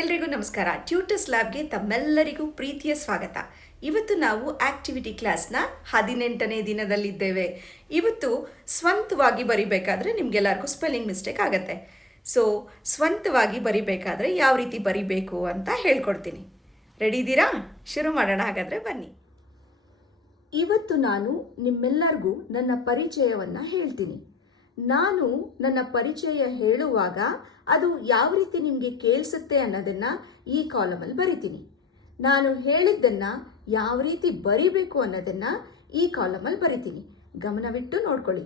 ಎಲ್ರಿಗೂ ನಮಸ್ಕಾರ. ಟ್ಯೂಟರ್ಸ್ ಲ್ಯಾಬ್ಗೆ ತಮ್ಮೆಲ್ಲರಿಗೂ ಪ್ರೀತಿಯ ಸ್ವಾಗತ. ಇವತ್ತು ನಾವು ಆಕ್ಟಿವಿಟಿ ಕ್ಲಾಸ್ನ 18ನೇ ದಿನದಲ್ಲಿದ್ದೇವೆ. ಇವತ್ತು ಸ್ವಂತವಾಗಿ ಬರಿಬೇಕಾದ್ರೆ ನಿಮಗೆಲ್ಲರಿಗೂ ಸ್ಪೆಲ್ಲಿಂಗ್ ಮಿಸ್ಟೇಕ್ ಆಗುತ್ತೆ. ಸೊ ಸ್ವಂತವಾಗಿ ಬರಿಬೇಕಾದ್ರೆ ಯಾವ ರೀತಿ ಬರಿಬೇಕು ಅಂತ ಹೇಳ್ಕೊಡ್ತೀನಿ. ರೆಡಿ ಇದ್ದೀರಾ? ಶುರು ಮಾಡೋಣ. ಹಾಗಾದರೆ ಬನ್ನಿ. ಇವತ್ತು ನಾನು ನಿಮ್ಮೆಲ್ಲರಿಗೂ ನನ್ನ ಪರಿಚಯವನ್ನು ಹೇಳ್ತೀನಿ. ನಾನು ನನ್ನ ಪರಿಚಯ ಹೇಳುವಾಗ ಅದು ಯಾವ ರೀತಿ ನಿಮಗೆ ಕೇಳಿಸುತ್ತೆ ಅನ್ನೋದನ್ನು ಈ ಕಾಲಮಲ್ಲಿ ಬರಿತೀನಿ. ನಾನು ಹೇಳಿದ್ದನ್ನು ಯಾವ ರೀತಿ ಬರಿಬೇಕು ಅನ್ನೋದನ್ನು ಈ ಕಾಲಮಲ್ಲಿ ಬರಿತೀನಿ. ಗಮನವಿಟ್ಟು ನೋಡ್ಕೊಳ್ಳಿ.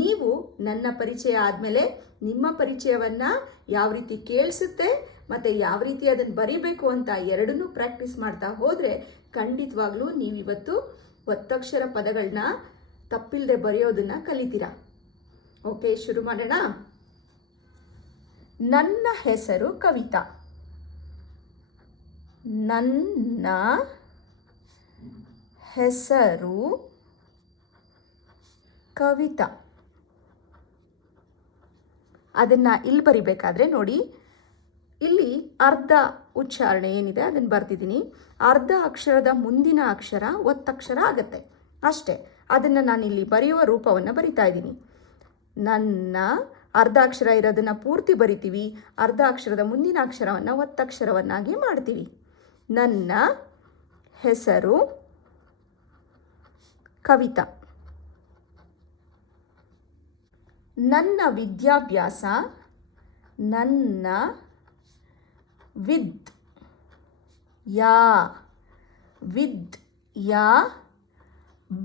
ನೀವು ನನ್ನ ಪರಿಚಯ ಆದಮೇಲೆ ನಿಮ್ಮ ಪರಿಚಯವನ್ನು ಯಾವ ರೀತಿ ಕೇಳಿಸುತ್ತೆ ಮತ್ತು ಯಾವ ರೀತಿ ಅದನ್ನು ಬರಿಬೇಕು ಅಂತ ಎರಡನ್ನೂ ಪ್ರಾಕ್ಟೀಸ್ ಮಾಡ್ತಾ ಹೋದರೆ ಖಂಡಿತವಾಗ್ಲೂ ನೀವಿವತ್ತು ಒತ್ತಕ್ಷರ ಪದಗಳನ್ನ ತಪ್ಪಿಲ್ಲದೆ ಬರೆಯೋದನ್ನು ಕಲಿತೀರಾ. ಓಕೆ, ಶುರು ಮಾಡೋಣ. ನನ್ನ ಹೆಸರು ಕವಿತಾ. ನನ್ನ ಹೆಸರು ಕವಿತಾ. ಅದನ್ನು ಇಲ್ಲಿ ಬರಿಬೇಕಾದ್ರೆ ನೋಡಿ, ಇಲ್ಲಿ ಅರ್ಧ ಉಚ್ಚಾರಣೆ ಏನಿದೆ ಅದನ್ನು ಬರ್ತಿದ್ದೀನಿ. ಅರ್ಧ ಅಕ್ಷರದ ಮುಂದಿನ ಅಕ್ಷರ ಒತ್ತಕ್ಷರ ಆಗುತ್ತೆ ಅಷ್ಟೇ. ಅದನ್ನು ನಾನಿಲ್ಲಿ ಬರೆಯುವ ರೂಪವನ್ನು ಬರಿತಾ ಇದ್ದೀನಿ. ನನ್ನ ಅರ್ಧ ಅಕ್ಷರ ಇರೋದನ್ನು ಪೂರ್ತಿ ಬರಿತೀವಿ, ಅರ್ಧ ಅಕ್ಷರದ ಮುಂದಿನ ಅಕ್ಷರವನ್ನು ಒತ್ತಕ್ಷರವನ್ನಾಗಿ ಮಾಡ್ತೀವಿ. ನನ್ನ ಹೆಸರು ಕವಿತಾ. ನನ್ನ ವಿದ್ಯಾಭ್ಯಾಸ, ನನ್ನ ವಿದ್ ಯಾ ವಿದ್ ಯಾ ಬ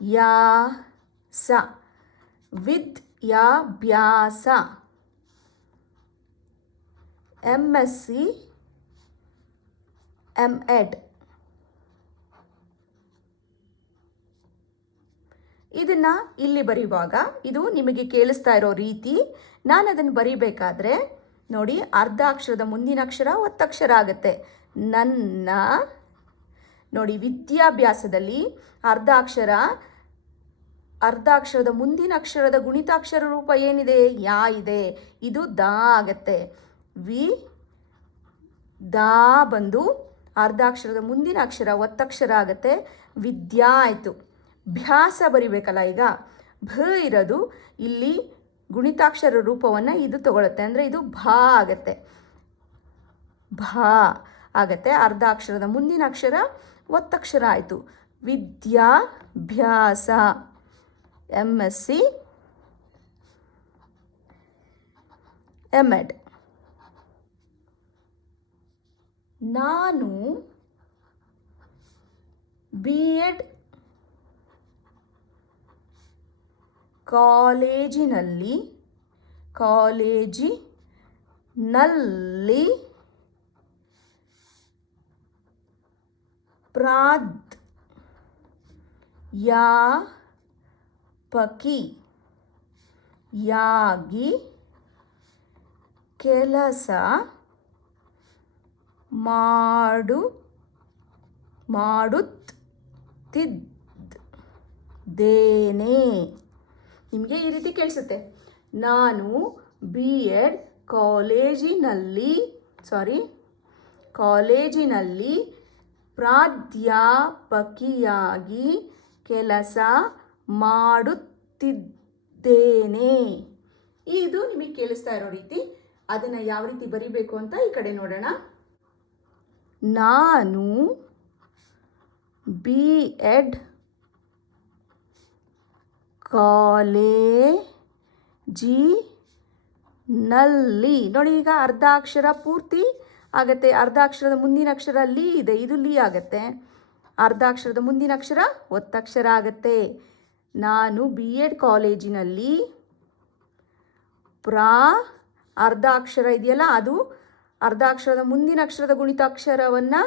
ಯಾ ಸ ವಿದ್ಯಾಭ್ಯಾಸ. MSc MEd. ಇದನ್ನು ಇಲ್ಲಿ ಬರೆಯುವಾಗ ಇದು ನಿಮಗೆ ಕೇಳಿಸ್ತಾ ಇರೋ ರೀತಿ. ನಾನು ಅದನ್ನು ಬರಿಬೇಕಾದ್ರೆ ನೋಡಿ, ಅರ್ಧ ಅಕ್ಷರದ ಮುಂದಿನ ಅಕ್ಷರ ಒತ್ತಕ್ಷರ ಆಗುತ್ತೆ. ನನ್ನ ನೋಡಿ, ವಿದ್ಯಾಭ್ಯಾಸದಲ್ಲಿ ಅರ್ಧ ಅಕ್ಷರದ ಮುಂದಿನ ಅಕ್ಷರದ ಗುಣಿತಾಕ್ಷರ ರೂಪ ಏನಿದೆ? ಯಾ ಇದೆ. ಇದು ದಾ ಆಗತ್ತೆ. ದಾ ಬಂದು ಅರ್ಧ ಅಕ್ಷರದ ಮುಂದಿನ ಅಕ್ಷರ ಒತ್ತಕ್ಷರ ಆಗುತ್ತೆ. ವಿದ್ಯಾ ಆಯಿತು. ಭ್ಯಾಸ ಬರಿಬೇಕಲ್ಲ, ಈಗ ಭ ಇರೋದು ಇಲ್ಲಿ ಗುಣಿತಾಕ್ಷರ ರೂಪವನ್ನು ಇದು ತಗೊಳುತ್ತೆ, ಅಂದರೆ ಇದು ಭಾ ಆಗತ್ತೆ. ಭಾ ಆಗತ್ತೆ. ಅರ್ಧ ಅಕ್ಷರದ ಮುಂದಿನ ಅಕ್ಷರ ಒತ್ತಕ್ಷರ ಆಯಿತು. ವಿದ್ಯಾಭ್ಯಾಸ. MSc MEd. ನಾನು B.Ed ಕಾಲೇಜಿನಲ್ಲಿ ಯಾಗಿ ಕೆಲಸ ಮಾಡುತ್ತಿದ್ದೇನೆ. ನಿಮಗೆ ಈ ರೀತಿ ಕೇಳಿಸುತ್ತೆ. ನಾನು B.Ed ಕಾಲೇಜಿನಲ್ಲಿ ಪ್ರಾಧ್ಯಾಪಕಿಯಾಗಿ ಕೆಲಸ ಮಾಡುತ್ತಿದ್ದೇನೆ. ಇದು ನಿಮಗೆ ಕೇಳಿಸ್ತಾ ಇರೋ ರೀತಿ. ಅದನ್ನು ಯಾವ ರೀತಿ ಬರಿಬೇಕು ಅಂತ ಈ ಕಡೆ ನೋಡೋಣ. ನಾನು B.Ed ಕಾಲೇಜಿನಲ್ಲಿ ನೋಡಿ, ಈಗ ಅರ್ಧ ಅಕ್ಷರ ಪೂರ್ತಿ ಆಗುತ್ತೆ. ಅರ್ಧ ಅಕ್ಷರದ ಮುಂದಿನ ಅಕ್ಷರ ಲೀ ಇದೆ, ಇದು ಲೀ ಆಗುತ್ತೆ. ಅರ್ಧ ಅಕ್ಷರದ ಮುಂದಿನ ಅಕ್ಷರ ಒತ್ತಕ್ಷರ ಆಗುತ್ತೆ. ನಾನು B.Ed ಕಾಲೇಜಿನಲ್ಲಿ ಅರ್ಧ ಅಕ್ಷರ ಇದೆಯಲ್ಲ, ಅದು ಅರ್ಧ ಅಕ್ಷರದ ಮುಂದಿನ ಅಕ್ಷರದ ಗುಣಿತಾಕ್ಷರವನ್ನು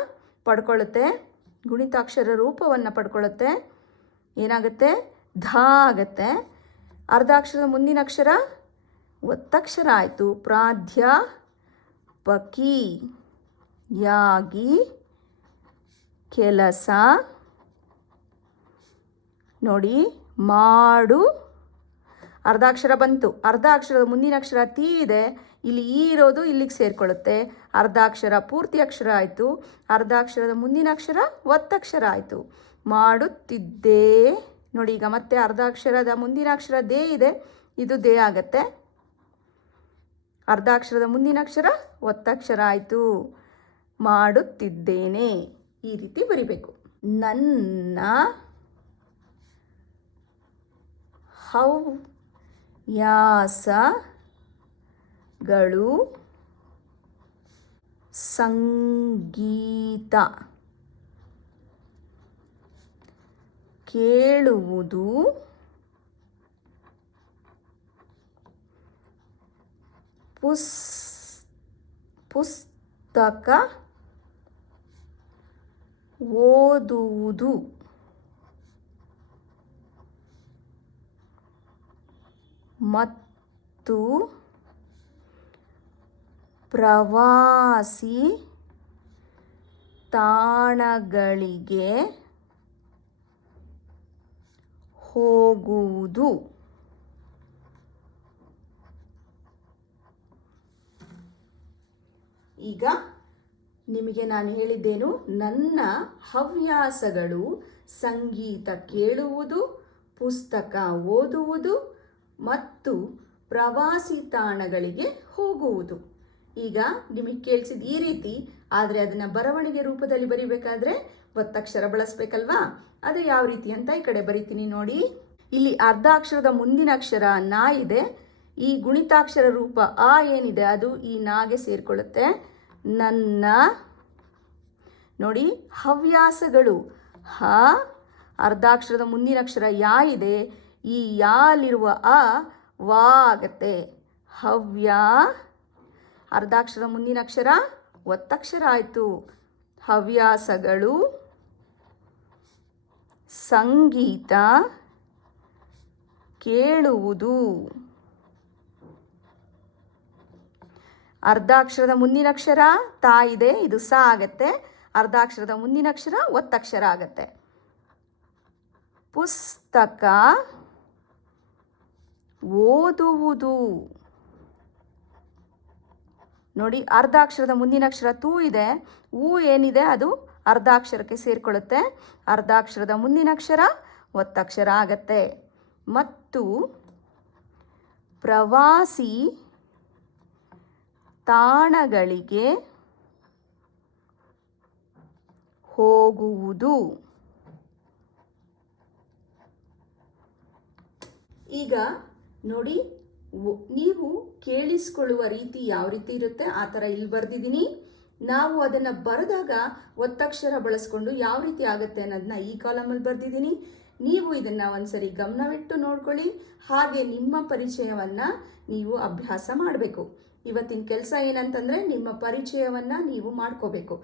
ಪಡ್ಕೊಳ್ಳುತ್ತೆ, ಗುಣಿತಾಕ್ಷರ ರೂಪವನ್ನು ಪಡ್ಕೊಳ್ಳುತ್ತೆ. ಏನಾಗುತ್ತೆ? ಧಾ ಆಗುತ್ತೆ. ಅರ್ಧ ಅಕ್ಷರದ ಮುಂದಿನ ಅಕ್ಷರ ಒತ್ತಕ್ಷರ ಆಯಿತು. ಪ್ರಾಧ್ಯಾಪಕಿಯಾಗಿ ಕೆಲಸ ನೋಡಿ ಮಾಡು ಅರ್ಧ ಅಕ್ಷರ ಬಂತು. ಅರ್ಧ ಅಕ್ಷರದ ಮುಂದಿನ ಅಕ್ಷರ ತಿ ಇದೆ. ಇಲ್ಲಿ ಈ ಇರೋದು ಇಲ್ಲಿಗೆ ಸೇರಿಕೊಳ್ಳುತ್ತೆ. ಅರ್ಧಾಕ್ಷರ ಪೂರ್ತಿ ಅಕ್ಷರ ಆಯಿತು. ಅರ್ಧಾಕ್ಷರದ ಮುಂದಿನ ಅಕ್ಷರ ಒತ್ತಕ್ಷರ ಆಯಿತು. ಮಾಡುತ್ತಿದ್ದೇ. ನೋಡಿ ಈಗ ಮತ್ತೆ ಅರ್ಧಾಕ್ಷರದ ಮುಂದಿನ ಅಕ್ಷರ ದೇ ಇದೆ, ಇದು ದೇ ಆಗತ್ತೆ. ಅರ್ಧಾಕ್ಷರದ ಮುಂದಿನ ಅಕ್ಷರ ಒತ್ತಕ್ಷರ ಆಯಿತು. ಮಾಡುತ್ತಿದ್ದೇನೆ. ಈ ರೀತಿ ಬರಿಬೇಕು. ನನ್ನ ಹವ್ಯಾಸಗಳು ಸಂಗೀತ ಕೇಳುವುದು, ಪುಸ್ತಕ ಓದುವುದು, ಮತ್ತು ಪ್ರವಾಸಿ ತಾಣಗಳಿಗೆ ಹೋಗುವುದು. ಈಗ ನಿಮಗೆ ನಾನು ಹೇಳಿದ್ದೇನು, ನನ್ನ ಹವ್ಯಾಸಗಳು ಸಂಗೀತ ಕೇಳುವುದು, ಪುಸ್ತಕ ಓದುವುದು ಮತ್ತು ಪ್ರವಾಸಿ ತಾಣಗಳಿಗೆ ಹೋಗುವುದು. ಈಗ ನಿಮಗೆ ಕೇಳಿಸಿದ ಈ ರೀತಿ, ಆದರೆ ಅದನ್ನು ಬರವಣಿಗೆ ರೂಪದಲ್ಲಿ ಬರಿಬೇಕಾದ್ರೆ ಒತ್ತಕ್ಷರ ಬಳಸಬೇಕಲ್ವಾ? ಅದು ಯಾವ ರೀತಿ ಅಂತ ಈ ಕಡೆ ಬರಿತೀನಿ ನೋಡಿ. ಇಲ್ಲಿ ಅರ್ಧಾಕ್ಷರದ ಮುಂದಿನ ಅಕ್ಷರ ನಾ ಇದೆ. ಈ ಗುಣಿತಾಕ್ಷರ ರೂಪ ಆ ಏನಿದೆ ಅದು ಈ ನಾಗೆ ಸೇರಿಕೊಳ್ಳುತ್ತೆ. ನನ್ನ ನೋಡಿ ಹವ್ಯಾಸಗಳು ಹ, ಅರ್ಧಾಕ್ಷರದ ಮುಂದಿನ ಅಕ್ಷರ ಯಾ ಇದೆ, ಈ ಯಾ ಅಲ್ಲಿರುವ ಅ ವಾ ಆಗತ್ತೆ. ಹವ್ಯಾ, ಅರ್ಧಾಕ್ಷರದ ಮುಂದಿನ ಅಕ್ಷರ ಒತ್ತಕ್ಷರ ಆಯಿತು. ಹವ್ಯಾಸಗಳು ಸಂಗೀತ ಕೇಳುವುದು. ಅರ್ಧಾಕ್ಷರದ ಮುಂದಿನ ಅಕ್ಷರ ತಾ ಇದೆ, ಇದು ಸ ಆಗತ್ತೆ. ಅರ್ಧಾಕ್ಷರದ ಮುಂದಿನ ಅಕ್ಷರ ಒತ್ತಕ್ಷರ ಆಗತ್ತೆ. ಪುಸ್ತಕ ಓದುವುದು. ನೋಡಿ ಅರ್ಧಾಕ್ಷರದ ಮುಂದಿನ ಅಕ್ಷರ ತೂ ಇದೆ, ಊ ಏನಿದೆ ಅದು ಅರ್ಧಾಕ್ಷರಕ್ಕೆ ಸೇರಿಕೊಳ್ಳುತ್ತೆ. ಅರ್ಧಾಕ್ಷರದ ಮುಂದಿನ ಅಕ್ಷರ ಒತ್ತಕ್ಷರ ಆಗತ್ತೆ. ಮತ್ತು ಪ್ರವಾಸಿ ತಾಣಗಳಿಗೆ ಹೋಗುವುದು. ಈಗ ನೋಡಿ, ನೀವು ಕೇಳಿಸ್ಕೊಳ್ಳುವ ರೀತಿ ಯಾವ ರೀತಿ ಇರುತ್ತೆ ಆ ಥರ ಇಲ್ಲಿ ಬರೆದಿದ್ದೀನಿ. ನಾವು ಅದನ್ನು ಬರೆದಾಗ ಒತ್ತಕ್ಷರ ಬಳಸ್ಕೊಂಡು ಯಾವ ರೀತಿ ಆಗುತ್ತೆ ಅನ್ನೋದನ್ನ ಈ ಕಾಲಮಲ್ಲಿ ಬರೆದಿದ್ದೀನಿ. ನೀವು ಇದನ್ನು ಒಂದ್ಸರಿ ಗಮನವಿಟ್ಟು ನೋಡ್ಕೊಳ್ಳಿ. ಹಾಗೆ ನಿಮ್ಮ ಪರಿಚಯವನ್ನು ನೀವು ಅಭ್ಯಾಸ ಮಾಡಬೇಕು. ಇವತ್ತಿನ ಕೆಲಸ ಏನಂತಂದರೆ ನಿಮ್ಮ ಪರಿಚಯವನ್ನು ನೀವು ಮಾಡ್ಕೋಬೇಕು.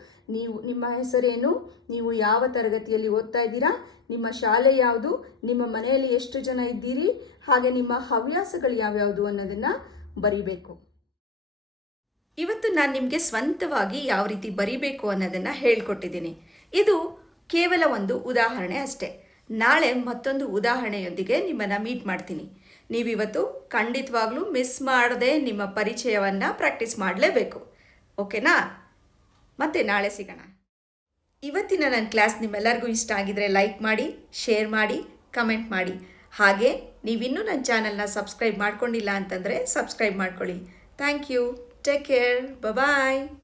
ನಿಮ್ಮ ಹೆಸರೇನು, ನೀವು ಯಾವ ತರಗತಿಯಲ್ಲಿ ಓದ್ತಾ ಇದ್ದೀರಾ, ನಿಮ್ಮ ಶಾಲೆ ಯಾವುದು, ನಿಮ್ಮ ಮನೆಯಲ್ಲಿ ಎಷ್ಟು ಜನ ಇದ್ದೀರಿ, ಹಾಗೆ ನಿಮ್ಮ ಹವ್ಯಾಸಗಳು ಯಾವ್ಯಾವುದು ಅನ್ನೋದನ್ನು ಬರಿಬೇಕು. ಇವತ್ತು ನಾನು ನಿಮಗೆ ಸ್ವಂತವಾಗಿ ಯಾವ ರೀತಿ ಬರಿಬೇಕು ಅನ್ನೋದನ್ನು ಹೇಳ್ಕೊಟ್ಟಿದ್ದೀನಿ. ಇದು ಕೇವಲ ಒಂದು ಉದಾಹರಣೆ ಅಷ್ಟೇ. ನಾಳೆ ಮತ್ತೊಂದು ಉದಾಹರಣೆಯೊಂದಿಗೆ ನಿಮ್ಮನ್ನು ಮೀಟ್ ಮಾಡ್ತೀನಿ. ನೀವಿವತ್ತು ಖಂಡಿತವಾಗ್ಲೂ ಮಿಸ್ ಮಾಡದೆ ನಿಮ್ಮ ಪರಿಚಯವನ್ನು ಪ್ರಾಕ್ಟೀಸ್ ಮಾಡಲೇಬೇಕು. ಓಕೆನಾ? ಮತ್ತೆ ನಾಳೆ ಸಿಗೋಣ. ಇವತ್ತಿನ ನನ್ನ ಕ್ಲಾಸ್ ನಿಮ್ಮೆಲ್ಲರಿಗೂ ಇಷ್ಟ ಆಗಿದರೆ ಲೈಕ್ ಮಾಡಿ, ಶೇರ್ ಮಾಡಿ, ಕಮೆಂಟ್ ಮಾಡಿ. ಹಾಗೆ ನೀವಿನ್ನೂ ನನ್ನ ಚಾನಲ್ನ ಸಬ್ಸ್ಕ್ರೈಬ್ ಮಾಡ್ಕೊಂಡಿಲ್ಲ ಅಂತಂದರೆ ಸಬ್ಸ್ಕ್ರೈಬ್ ಮಾಡ್ಕೊಳ್ಳಿ. Thank you. Take care. Bye.